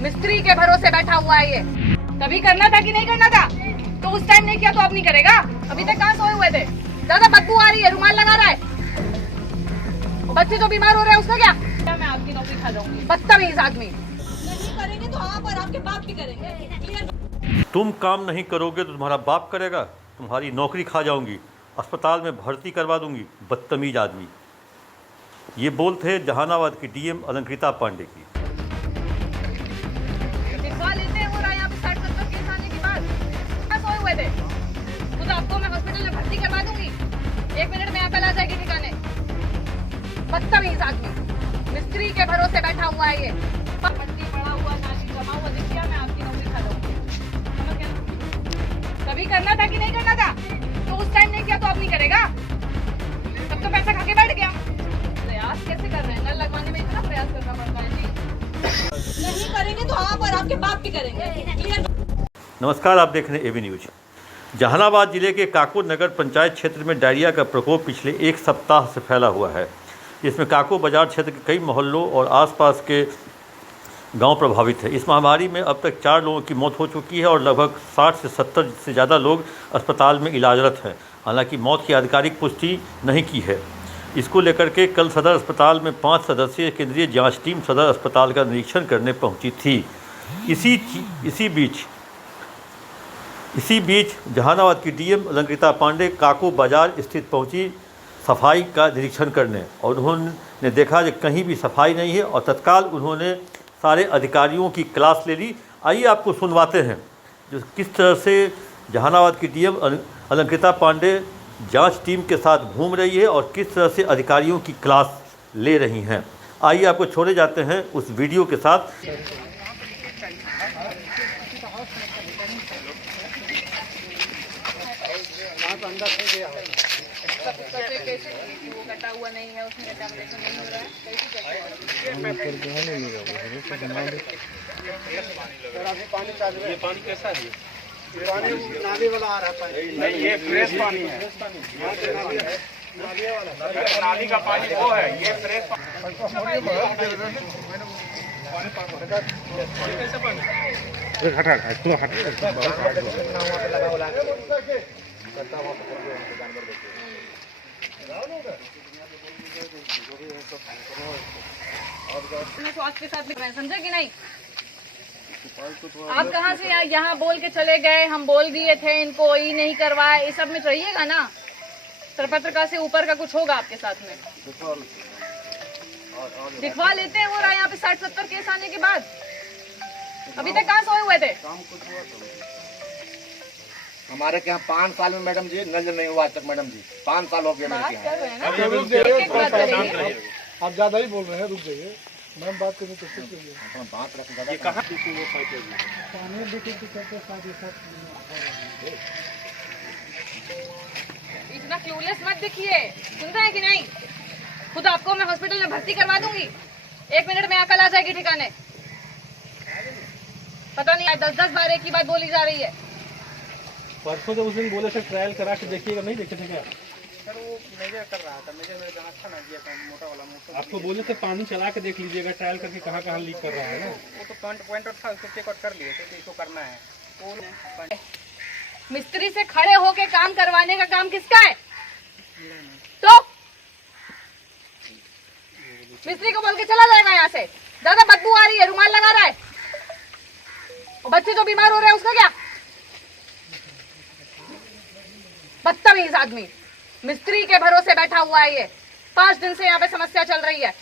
मिस्त्री के भरोसे बैठा हुआ है ये। कभी करना था कि नहीं करना था? तो उस टाइम नहीं किया तो अब नहीं करेगा? अभी तक कहाँ सोए हुए थे? ज्यादा बदबू आ रही है, रुमाल लगा रहा है। बच्चे जो बीमार हो रहे हैं उसका क्या? मैं आपकी नौकरी खा जाऊंगी। बदतमीज आदमी। नहीं करेंगे तो आप और आपके बाप भी करेंगे। तुम काम नहीं करोगे तो तुम्हारा बाप करेगा। तुम्हारी नौकरी खा जाऊंगी, अस्पताल में भर्ती करवा दूंगी। बदतमीज आदमी। ये बोल थे जहानाबाद की डीएम अलंकृता पांडे की। दिखवा लेते हैं वो राय यहाँ पे 60-70 केस आने के बाद। क्या सोए हुए थे? खुद आपको मैं हॉस्पिटल में भर्ती करवा दूंगी। 1 मिनट में अकल आ जाएगी ठिकाने। बदतमीज आदमी। मिस्त्री के भरोसे बैठा हुआ है ये। पट्टी पड़ा हुआ, नाशी जमा हुआ दिख गया, मैं आपकी नौकरी खा जाऊंगी। कभी करना था कि नहीं करना था? तो उस टाइम नहीं किया तो अब नहीं करेगा? तब तो पैसा खा के बैठ गया। प्रयास कैसे कर रहे हैं? नल लगवाने में इतना प्रयास करना पड़ता है जी। नहीं करेंगे तो आप और आपके बाप भी करेंगे। नमस्कार, आप देख रहे हैं एबी न्यूज। जहानाबाद जिले के काको नगर पंचायत क्षेत्र में डायरिया का प्रकोप पिछले 1 सप्ताह से फैला हुआ है। इसमें काको बाजार क्षेत्र के कई मोहल्लों और आसपास के गांव प्रभावित है। इस महामारी में अब तक 4 लोगों की मौत हो चुकी है और लगभग 60 से 70 से ज़्यादा लोग अस्पताल में इलाजरत हैं। हालांकि मौत की आधिकारिक पुष्टि नहीं की है। इसको लेकर के कल सदर अस्पताल में 5 सदस्यीय केंद्रीय जांच टीम सदर अस्पताल का निरीक्षण करने पहुंची थी। इसी बीच जहानाबाद की डीएम अलंकृता पांडे काको बाजार स्थित पहुंची सफाई का निरीक्षण करने, और उन्होंने देखा कि कहीं भी सफाई नहीं है और तत्काल उन्होंने सारे अधिकारियों की क्लास ले ली। आइए आपको सुनवाते हैं जो किस तरह से जहानाबाद की डीएम अलंकृता पांडे जांच टीम के साथ घूम रही है और किस तरह से अधिकारियों की क्लास ले रही हैं। आइए आपको छोड़े जाते हैं उस वीडियो के साथ। वो कटा हुआ नहीं है, उसमें कंटामिनेशन नहीं हो रहा है। ये पानी कैसा है? पानी नाली वाला आ रहा है। नहीं, ये फ्रेश पानी है। नाली का पानी वो है, ये फ्रेश स्वास्थ्य के साथ में समझे कि नहीं? आप कहाँ से यहाँ बोल के चले गए? हम बोल दिए थे इनको, ये नहीं करवाया। ये सब में रहिएगा ना। पत्रकार से ऊपर का कुछ होगा आपके साथ में। दिखवा लेते हैं वो राय यहाँ पे 60-70 केस आने के बाद। अभी तक कहाँ सोए हुए थे? हमारे यहाँ 5 साल में मैडम जी नल नहीं हुआ आज तक। मैडम जी 5 साल हो गए मेरे यहाँ। आप ज्यादा ही बोल रहे हैं, रुक जाइए। मैम बात करने तो ये कहाँ इतना क्लूलेस मत दिखिए, सुन रहे हैं कि नहीं? खुद आपको मैं हॉस्पिटल में भर्ती करवा दूंगी। 1 मिनट में अकल आ जाएगी ठिकाने। पता नहीं 10-10 बार एक ही बात बोली जा रही है। परसों जब उस दिन बोले थे ट्रायल करा के देखिएगा, नहीं देखे थे क्या? सर वो मेजर कर रहा था, मेजर में जहाँ था ना ये मोटा वाला मोटा। आपको बोले थे पानी चला के देख लीजिएगा, ट्रायल करके कहाँ कहाँ लीक कर रहा है ना। वो तो पॉइंट था, उसको चेक आउट कर लिए थे, इसको करना है। मिस्त्री से खड़े होके काम करवाने का काम किसका है? तो मिस्त्री को बोल के चला जाएगा यहाँ से। ज्यादा बदबू आ रही है, रुमाल लगा रहा है। और बच्चे जो बीमार हो रहे हैं उसका क्या? बदतमीज आदमी। मिस्त्री के भरोसे बैठा हुआ है ये। 5 दिन से यहाँ पे समस्या चल रही है।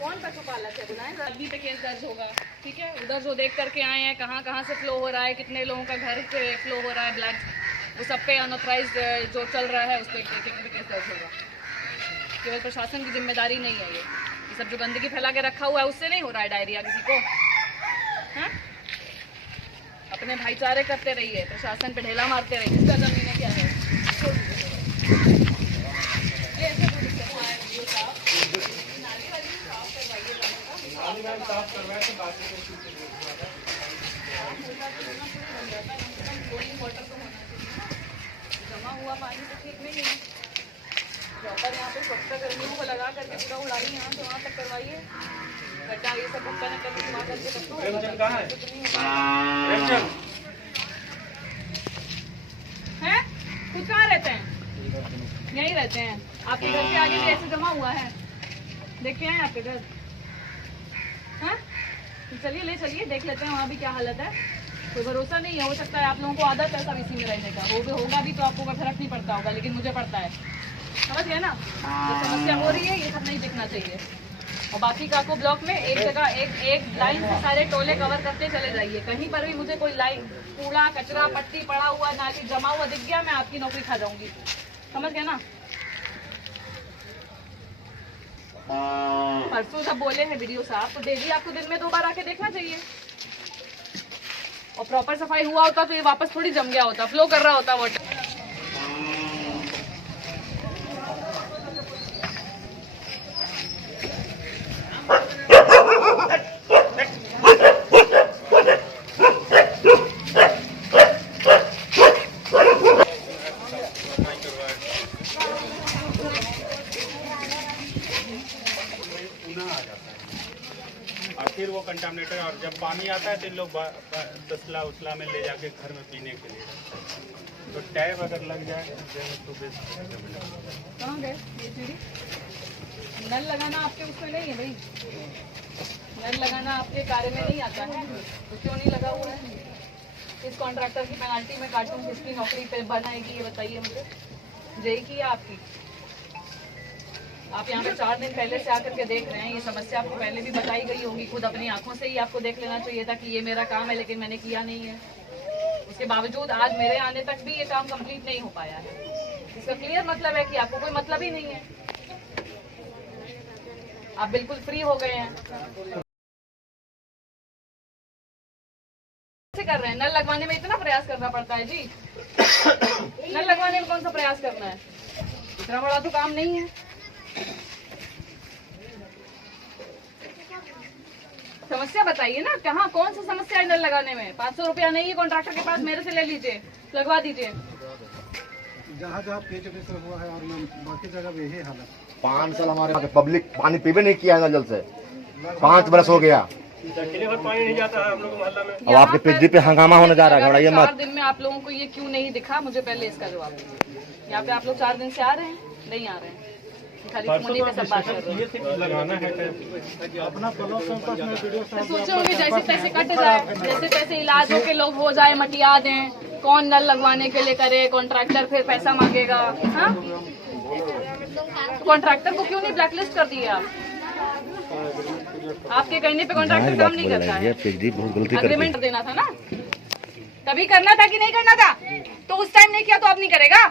कौन पशुपालक है? बुलाएं, अभी पे केस दर्ज होगा। ठीक है, उधर जो देख करके आए हैं कहाँ कहाँ से फ्लो हो रहा है, कितने लोगों का घर पे फ्लो हो रहा है ब्लड, वो सब पे अनऑथराइज्ड जो चल रहा है उस पर केस दर्ज होगा। केवल प्रशासन की जिम्मेदारी नहीं है ये सब जो गंदगी फैला के रखा हुआ है उससे नहीं हो रहा है डायरिया किसी को। हाँ? अपने भाईचारे करते रहिए, प्रशासन पे ढेला मारते रहिए। इसका जमीन क्या है? ये ऐसे साफ करवाए तो बाकी वाटर तो होना चाहिए। हुआ पानी तो ठीक नहीं है। प्रॉपर यहाँ पे स्वच्छता कर्मियों को लगा करके पूरा उड़ाइए, यहाँ से वहाँ तक करवाइए, गड्ढा ये सब पक्का न करके वहाँ करके तब तो है। खुद कहाँ रहते हैं? यहीं रहते हैं। आपके घर के आगे भी ऐसे जमा हुआ है, देख के आए आपके घर? हाँ चलिए ले चलिए, देख लेते हैं वहाँ भी क्या हालत है। कोई भरोसा नहीं है, हो सकता है आप लोगों को आदत है सब इसी में रहने का, होगा भी तो आपको कोई फर्क नहीं पड़ता होगा, लेकिन मुझे पड़ता है। समझ गए ना? जो समस्या हो रही है ये सब नहीं दिखना चाहिए। और बाकी काको ब्लॉक में एक जगह एक लाइन से सारे टोले कवर करते चले जाइए। कहीं पर भी मुझे कोई लाइन कूड़ा कचरा पट्टी पड़ा हुआ नाली जमा हुआ दिख गया, मैं आपकी नौकरी खा जाऊंगी। समझ गए ना? परसों जब बोले हैं वीडियो साहब, तो डेली आपको दिन में 2 बार आके देखना चाहिए। और प्रॉपर सफाई हुआ होता तो ये वापस थोड़ी जम गया होता, फ्लो कर रहा होता वाटर। और फिर वो कंटामिनेटर, और जब पानी आता है तो इन लोग तसला उसला में ले जाके घर में पीने के लिए, तो टैप अगर लग जाए तो कहाँ गए ये सीढ़ी? नल लगाना आपके उसमें नहीं है भाई, नल लगाना आपके कार्य में नहीं आता है, तो क्यों नहीं लगा हुआ है? इस कॉन्ट्रैक्टर की पेनाल्टी में काटूं, किसकी नौकरी पे बनाएगी ये बताइए मुझे? जेई की या आपकी? आप यहाँ पे 4 दिन पहले से आकर के देख रहे हैं, ये समस्या आपको पहले भी बताई गई होगी, खुद अपनी आंखों से ही आपको देख लेना चाहिए था कि ये मेरा काम है, लेकिन मैंने किया नहीं है। उसके बावजूद आज मेरे आने तक भी ये काम कंप्लीट नहीं हो पाया है। इसका क्लियर मतलब है कि आपको कोई मतलब ही नहीं है, आप बिल्कुल फ्री हो गए हैं। कैसे कर रहे हैं? नल लगवाने में इतना प्रयास करना पड़ता है जी? नल लगवाने में कौन सा प्रयास करना है? इतना बड़ा तो काम नहीं है। समस्या बताइए ना, कहाँ कौन सी समस्या है नल लगाने में? 500 रुपया नहीं है कॉन्ट्रैक्टर के पास, मेरे से ले लीजिए, लगवा दीजिए। जहाँ जहाँ पेच हुआ है और बाकी जगह भी यही हालत। 5 साल हमारे पब्लिक पानी पीबे नहीं किया है नल से, 5 बरस हो गया। पानी नहीं जाता है हम लोग मोहल्ला में। अब आपके पिछड़ी पे हंगामा होने जा रहा है, घबराइए मत। 4 दिन में आप लोगों को ये क्यों नहीं दिखा, मुझे पहले इसका जवाब दीजिए। यहाँ पे आप लोग 4 दिन से आ रहे हैं, नहीं आ रहे हैं, खाली मुनी पे सब बात कर रहे हैं। लगाना है अपना ब्लॉक कैंपस में वीडियो तो सोचे होंगे जैसे तैसे कट जाए, जैसे तैसे इलाज हो के लोग हो जाए, मटिया दें, कौन नल लगवाने के लिए करे, कॉन्ट्रैक्टर फिर पैसा मांगेगा। हाँ, कॉन्ट्रैक्टर को क्यों नहीं ब्लैकलिस्ट कर दिए आप? आपके कहने पे कॉन्ट्रैक्टर काम नहीं करता है, अग्रीमेंट देना था ना, तभी करना था कि नहीं करना था? तो उस टाइम नहीं किया तो अब नहीं करेगा?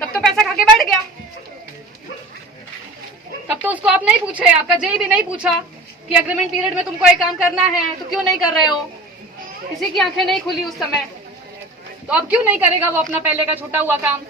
तब तो पैसा खा के बैठ गया, तब तो उसको आप नहीं पूछे, आपका जेई भी नहीं पूछा कि एग्रीमेंट पीरियड में तुमको एक काम करना है तो क्यों नहीं कर रहे हो? किसी की आंखें नहीं खुली उस समय, तो अब क्यों नहीं करेगा वो अपना पहले का छूटा हुआ काम?